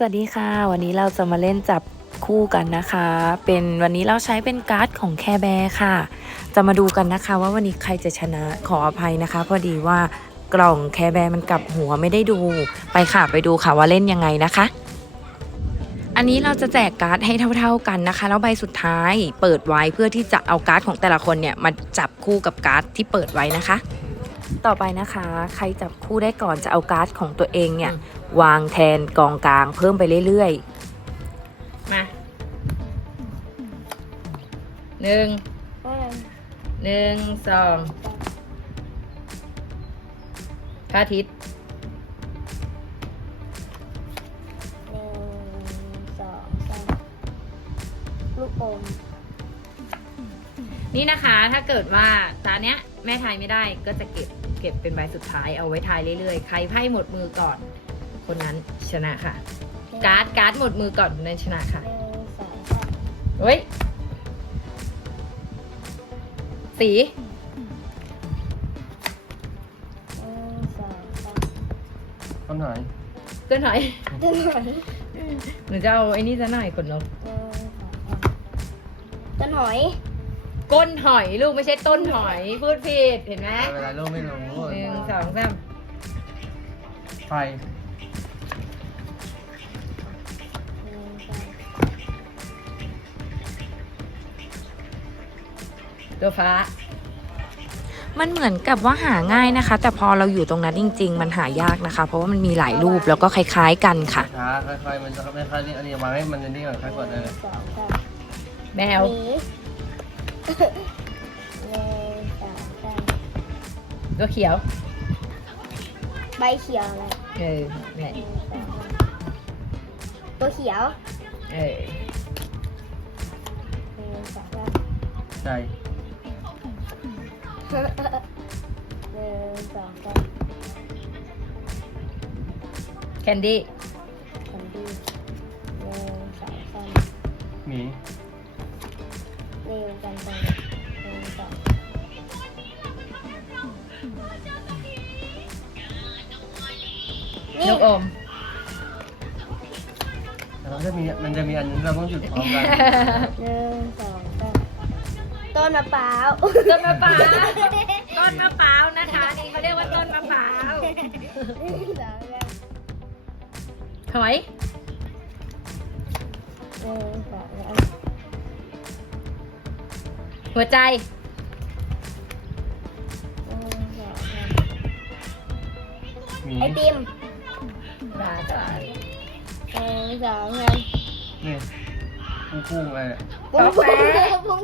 สวัสดีค่ะ วันนี้เราจะมาเล่นจับคู่กันนะคะ เป็นวันนี้เราใช้เป็นการ์ดของแคร์แบร์ค่ะ จะมาดูกันนะคะว่าวันนี้ใครจะชนะขออภัยนะคะ พอดีว่ากล่องแคร์แบร์มันกลับหัวไม่ได้ดูไปค่ะไปดูค่ะว่าเล่นยังไงนะคะ อันนี้เราจะแจกการ์ดให้เท่า ๆกันนะคะ แล้วใบสุดท้ายเปิดไว้เพื่อที่จะเอาการ์ดของแต่ละคนเนี่ยมาจับคู่กับการ์ดที่เปิดไว้นะคะ ต่อไปนะคะ ใครจับคู่ได้ก่อนจะเอาการ์ดของตัวเองเนี่ย วางแทนกองกลางเพิ่มไปเรื่อยมาหนึ่งหนึ่งสองพระอาทิตย์หนึ่งสองสามลูกอมนี่นะคะถ้าเกิดว่าตาเนี้ยแม่ทายไม่ได้ก็จะเก็บ เก็บเป็นใบสุดท้ายเอาไว้ทายเรื่อยๆ ใครไพ่หมดมือก่อน คนนั้นชนะค่ะ การ์ดการ์ดหมดมือก่อนคนนั้นชนะค่ะหนึ่งสองสามเฮ้ย สีหนึ่งสองสามต้นหายเกินหน่อยเดินหน่อยหนูจะเอาไอ้นี่ซะหน่อยขนนกหนึ่งสองสามต้นหอย ก้นหอยลูกไม่ใช่ต้นหอย พูดผิดเห็นไหมเวลาลูกไม่รู้หนึ่งสองสามไฟหนึ่งสองตัวฟ้าๆมันเหมือนกับว่าหาง่ายนะคะ แต่พอเราอยู่ตรงนั้นจริง ๆ มันหายากนะคะ เพราะว่ามันมีหลายรูปแล้วก็คล้ายๆกันค่ะช้าค่อยๆมันจะไม่ค่อยนี่อันนี้วางให้มันนี่ก่อนค่อยกดหเลนึ่ยงสองสามแมหวมี หนึ่งสองสามตัวเขียว ใบเขียวอะไรเออแม่หนึ่งสองสามตัวเขียวเออหนึ่งสองสามใจหนึ่งสองสามแคนดี้คนดีหนึ่งสองสามหมี เร็วกันไป ลูกอม แต่มันจะมีมันจะมีอันนี้เราต้องหยุดพร้อมกันหนึ่งสองสามต้นมะพร้าวต้นมะพร้าว ต้นมะพร้าวนะคะ นี่เขาเรียกว่าต้นมะพร้าวหนึ่งสองสามหอยหนึ่งสองสามหัวใจ หนึ่งสองสามหมีไอติม บาจาหนึ่งสองสามนี่กุ้งกุ้งอะไรเนี่ยปุ้งปุ้งปุ้งปุ้ง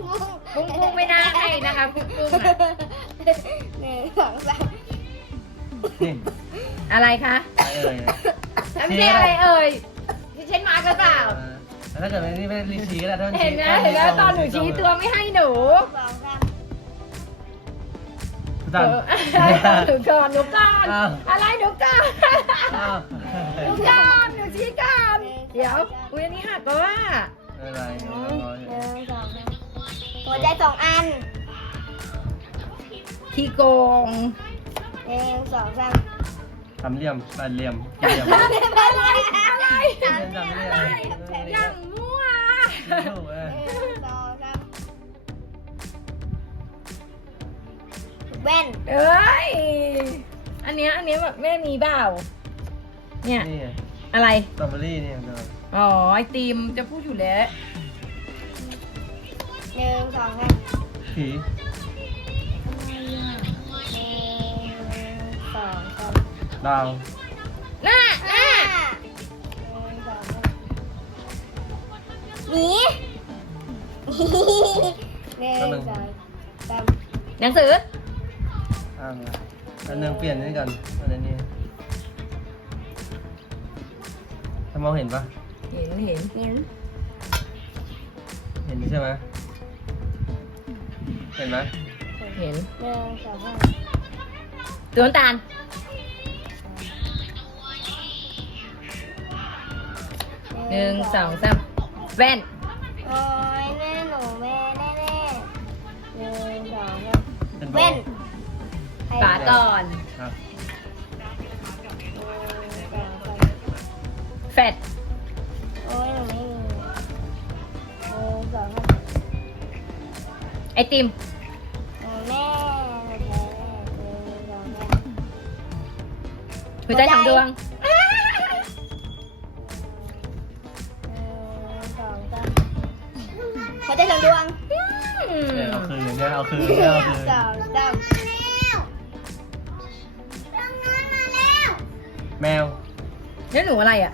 ปุ้งปุ้งไม่น่าให้นะคะปุ้งปุ้งอะหนึ่งสองสามนี่อะไรคะอะไรเอ่ยแล้วไม่ใช่อะไรเอ่ยที่เช่นมาร์กหรือเปล่า เออแล้วถ้าเกิดไม่นี่ไม่รีชี้ก็ได้ถ้ามันเห็นนะเห็นนะตอนหนูชี้ตัวไม่ให้หนู ส สามตันเอออะไรหนูก่อนหนูก่อนอ้าวอะไรหนูก่อนอ้าวหนูก่อนหนูชี้ก่อนเดี๋ยวอุ้ยอันนี้หักก็ว่าไม่เป็นไรเดี๋ยวรอหนึ่งสองสามหัวใจสองอันขี้โกงหนึ่งสองสามสามเหลี่ยมแปดเหลี่ยมสี่เหลี่ยมอะไรอะไรสามเหลี่ยมสามเหลี่ยมอย่างมั่ว แว่น เอ้ย อันเนี้ยอันเนี้ยแบบแม่มีเปล่าเนี่ย นี่ไงอะไร สตรอเบอรี่นี่เดี๋ยวอ๋อ ไอติมจะพูดอยู่แล้ว หนึ่งสองสามผีหนึ่งสองสามดาวหน้าหน้าหนึ่งสองสามหมีหนึ่งสองสามหนังสือ อ่าอันหนึงเปลี่ยนนี่กันอันนี้ถ้ามองเห็นปะเห็นเห็นเห็นเห็นใช่ไหมเห็นไหมเห็นหนึ่งสองสามตัวน้ำตาลหนึ่งสองสามแว่นโอ้ยแม่หนูแม่แน่แน่ๆหนึ่งสองสามเป็นโบเว้นฝา ก่อนคแฟดไอติมหัวใจถังดวงหัวใจถังดวงอืม เดี๋เอาคืนเอาคืนเดี๋เอาคืนอ แมวแล้วหนูอะไรอะ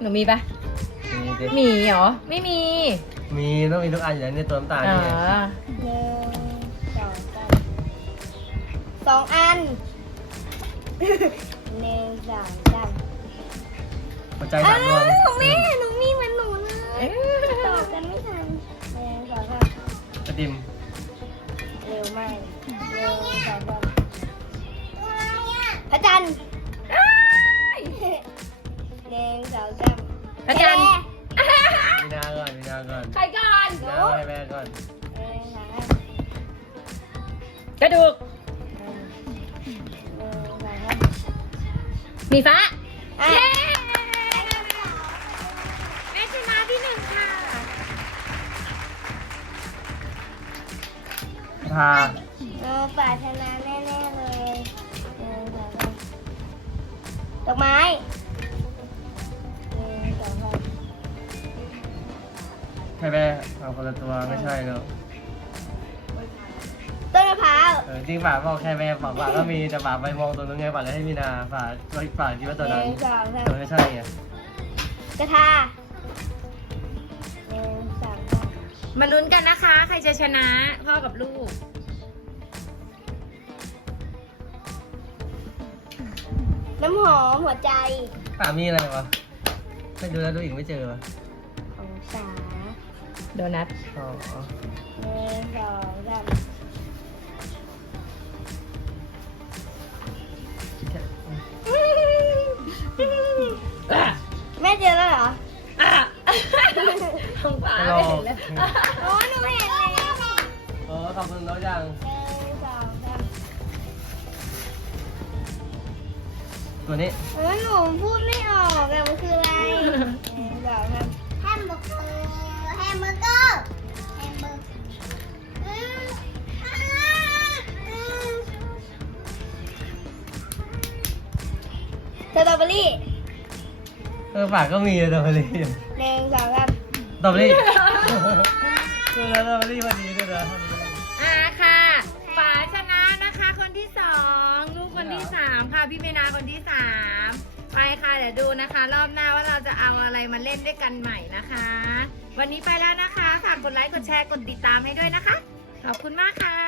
หนูมีปะมีดิมีเหรอ ไม่มีมีต้องมีทุกอันอยู่แล้วในตัวน้ำตาลอ๋อนี่ไงหนึ่งสองสามสองอันหนึ่งสองสามหัวใจสามดวงอ้าวแม่หนูมีเหมือนหนูเลเอ๊ยะตอบกันไม่ทันหนึ่งสองสามไอติมเร็วมากหนึ่งสองสามพระจันทร์ หนึ่งสองสามพระจันทร์มีนาก่อนมีนาก่อนใครก่อนมีนาให้แม่ก่อนหนึ่งสองสามกระดูก หนึ่งสองสามมีฟ้า อะเย้แม่ชนะที่หนึ่งค่ะ พาเออป่าชนะแน่ๆเลย ดอกไม้หนึ่งสองสามให้แม่เอาคนละตัวไม่ใช่แล้วต้นมะพร้าวเออจริงป่าบอกแค่แม่ป่าป่าก็มีแต่ป่าไปมองตัวนู้นไงป่าเลยให้มีนาป่าป่าคิดว่าตัวหนั้นนึ่งสองสามแต่มันไม่ใช่ไงกระทาหนึ่งสองสามมาลุ้นกันนะคะ ใครจะชนะพ่อกับลูก น้ำหอมหัวใจป่ามีอะไรวะไม่ดูแล้วดูอีกไม่เจอวะของสาโดนัทอ๋อหนึ่งสองสามอะแม่เจอแล้วเหรออะของฟ้าไม่เห็นเลย โอ้หนูเห็นแล้วหนึ่งเออขอบคุณน้องยัง ตัวนี้เออหนูพูดไม่ออกอะมันคืออะไรหนึ่งสองสามแฮมเบอร์เกอร์แฮมเบอร์เกอร์แฮมเบอร์อืมอ่าอืมสตรอเบอรี่เออปากก็มีสตรอเบอรี่หนึ่งสองสามสตรอเบอรี่คือแล้วสตรอเบอรี่พอดีด้วยนะ ที่สามค่ะพี่เมนาคนที่สามไปค่ะเดี๋ยวดูนะคะ รอบหน้าว่าเราจะเอาอะไรมาเล่นด้วยกันใหม่นะคะ วันนี้ไปแล้วนะคะฝากกดไลค์กดแชร์กดติดตามให้ด้วยนะคะ ขอบคุณมากค่ะ